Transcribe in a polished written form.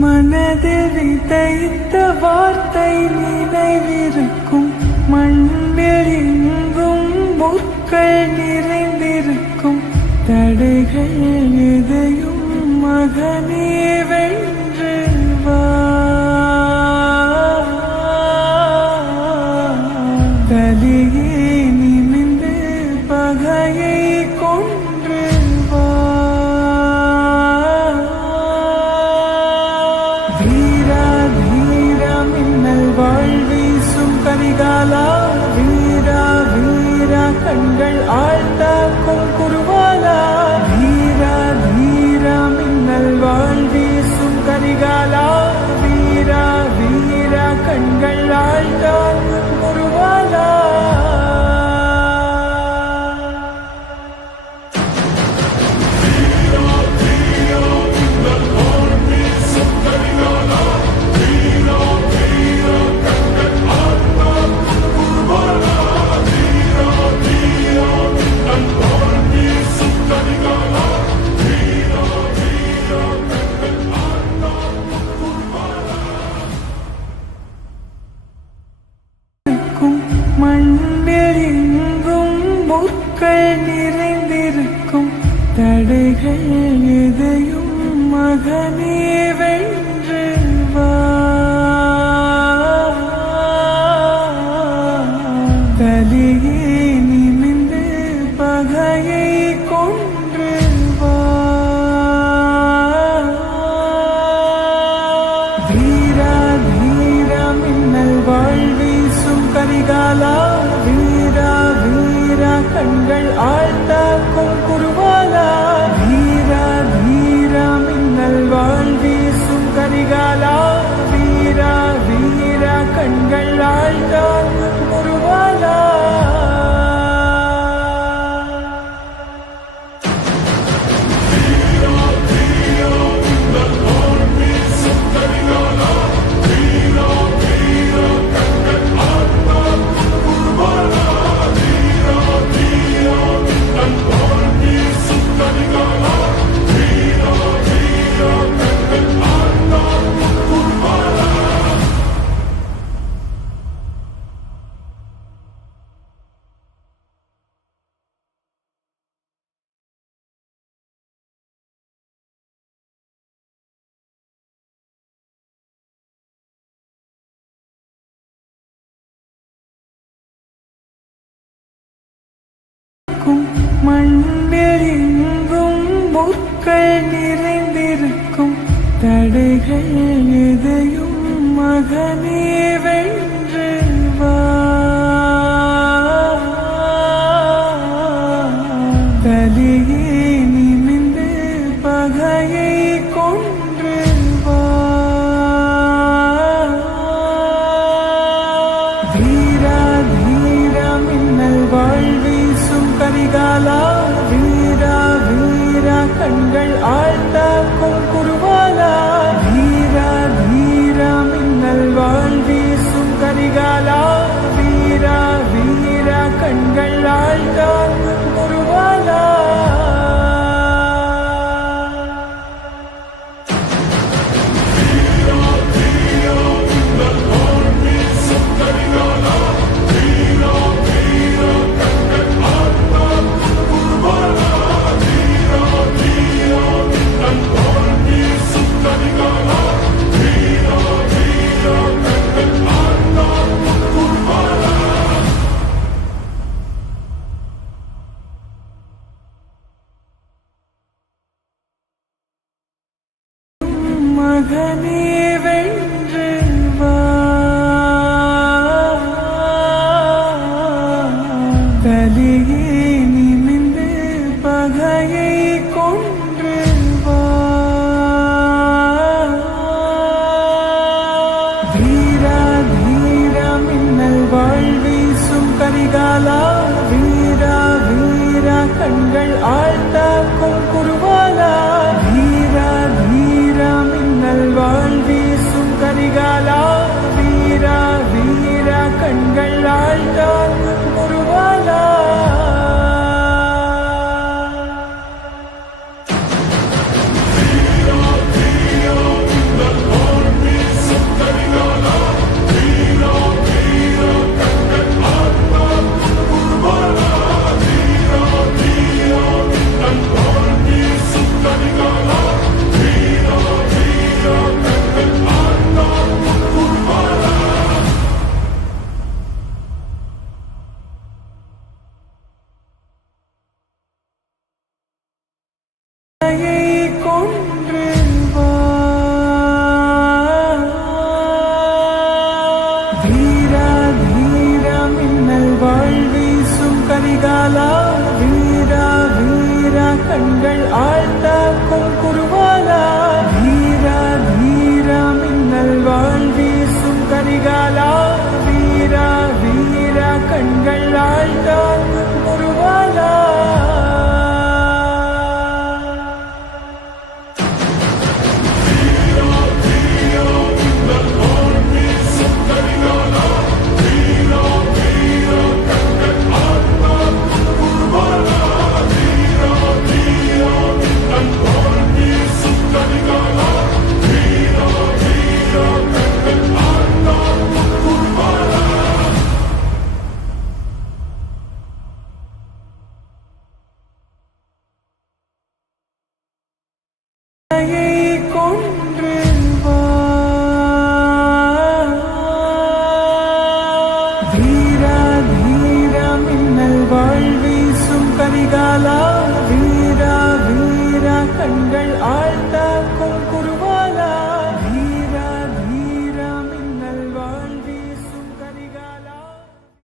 மனதில் விதைத்த வார்த்தை நினைவிருக்கும், மண்ணில் எங்கும் முற்கள் நிறைந்திருக்கும். தடைகள் எதையும் மகனே வென்று வா, தலையே நிமிந்து பகையை கொன்று வா. வீரா வீரா மின்னல் வாழ்வீசும் கரிகாலா, வீரா வீரா கண்கள் ஆழ்ந்தாக்கும் குருவாலா. வீரா வீரா மின்னல் வாழ்வீசும் கரிகாலா, வீரா வீரா கண்கள் ஆழ்ந்தாக்கும் குருவாலா. மண்ணில் எங்கும் முற்கள் நிறைந்திருக்கும். தடைகள் எதையும் மகனே வென்று வா, தலையே நிமிந்து பகையை கொன்று வா. வீரா வீரா மின்னல் வாழ்வீசும் கரிகாலா, வீரா வீரா கண்கள் ஆழ்ந்தாக்கும் குருவாலா. வீரா வீரா மின்னல் வாழ்வீசும் கரிகாலா, வீரா வீரா கண்கள் ஆழ்ந்தாக்கும் குருவாலா. மண்ணில் எங்கும் முற்கள் நிறைந்திருக்கும். தடைகள் எதையும் மகனே வென்று வா, தலையே நிமிந்து பகையை கொன்று வா. வீரா வீரா மின்னல் வாழ்வீசும் கரிகாலா, வீரா வீரா கண்கள் ஆழ்ந்தாக்கும். மகனே வென்று வா, தலையே நிமிந்து பகையை கொன்று வா. வீரா வீரா மின்னல் வாழ்வீசும் கரிகாலா, வீரா வீரா கண்கள் ஆழ்ந்தாக்கும் குருவாலா. வீரா வீரா மின்னல் வாழ்வி கண்கள் ஆழ்ந்த